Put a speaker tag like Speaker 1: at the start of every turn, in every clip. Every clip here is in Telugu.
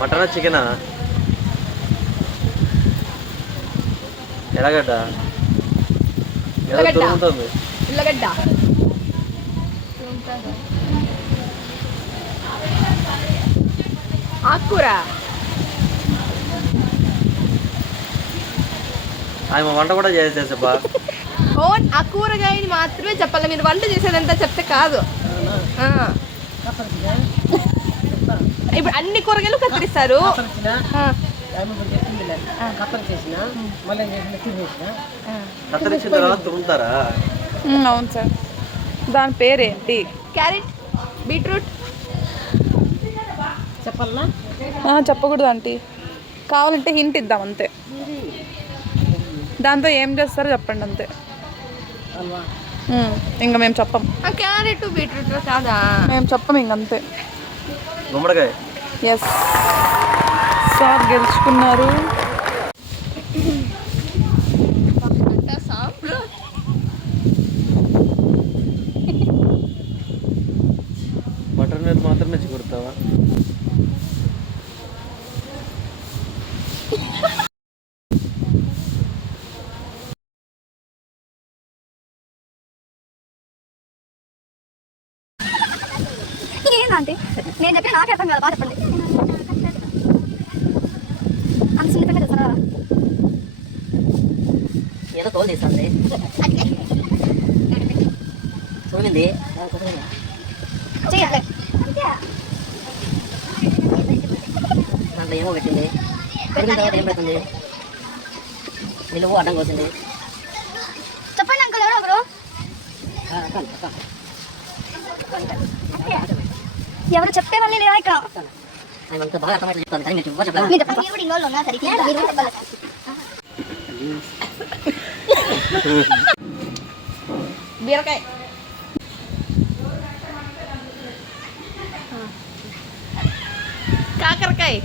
Speaker 1: మటనా చికెనా? ఎలాగడ్డ
Speaker 2: ఉల్లగడ్డ. ఆకుకూర.
Speaker 1: వంట కూడా చేసేసబ్బా
Speaker 2: ఓన్ ఆ కూరగాయని మాత్రమే చెప్పాలి. మీరు వంట చేసేదంతా చెప్తే కాదు. ఇప్పుడు అన్ని కూరగాయలు కత్తిరిస్తారు.
Speaker 3: అవును సార్. దాని పేరేంటి?
Speaker 2: Carrot beetroot.
Speaker 4: చెప్పాలనా?
Speaker 3: ఆ, చెప్పకూడదు ఆంటీ. కావాలంటే హింట్ ఇద్దాం అంతే. దాంతో ఏం చేస్తారో చెప్పండి అంతే. ఇంకా మేము చెప్పం.
Speaker 2: ఆ, క్యారెట్ బీట్రూట్ కాదా
Speaker 3: మేము చెప్పం ఇంక అంతే.
Speaker 1: గుమ్మడికాయ.
Speaker 3: ఎస్ సార్ గెలుచుకున్నారు.
Speaker 2: సాంబార్
Speaker 1: మటన్ మీద మాత్రమే
Speaker 5: ఏంటంటే నేను చెప్పిన నాకే అర్థం కాదు బాగా చెప్పండి. అంత సున్నితంగా చేస్తారా
Speaker 6: ఏదో తోలు తీస్తుంది. చూడింది
Speaker 5: చెయ్యాలి.
Speaker 6: దాంట్లో ఏమో పెట్టింది. పెట్టిన తర్వాత ఏం పెడుతుంది? నిలువు అడ్డం కోసింది.
Speaker 5: చెప్పండి అంకుల్ ఎవరో ఒకరు. ఎవరు చెప్పే వాళ్ళు లేదా ఇక్కడ
Speaker 6: ఆయన అంత బాగా అర్థమైతే చెప్తాను కానీ మీరు చెప్పు చెప్పలేదు
Speaker 5: మీరు చెప్పండి మీరు కూడా ఇన్నోళ్ళు ఉన్నారు సరే మీరు కూడా చెప్పాలి
Speaker 2: బీరకాయ కాకరకాయ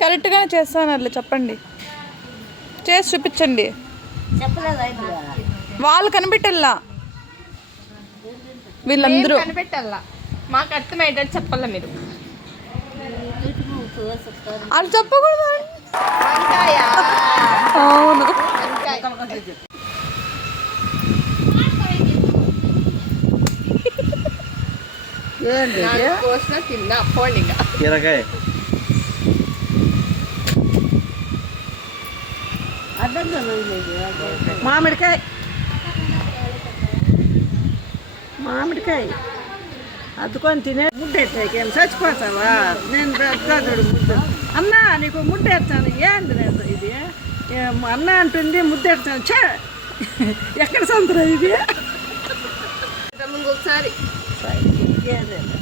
Speaker 3: కరెక్ట్గానే చేస్తానర్లే చెప్పండి. చేసి చూపించండి. వాళ్ళు కనిపెట్టల్లా? వీళ్ళందరూ.
Speaker 2: మేము కనిపెట్టాలా మాకు అర్థమయ్యేటట్టు చెప్పాలా మీరు.
Speaker 3: అది చెప్పకూడదు? అవును.
Speaker 2: నాలుగు కోసిన తిన్నా పోండి ఇంకా.
Speaker 4: మామిడికాయ. మామిడికాయ. అద్దుకొని తినే ముద్దెట్టాకేం చచ్చిపోతావా? నేను పెద్దోడు ముద్ద. అన్నా నీకు ముద్దెడతాను ఏంది నేను ఇది? అన్న అంటుంది ముద్దెడతాను చే ఎక్కడ సంతరా ఇది? ఇంకేం లేదు.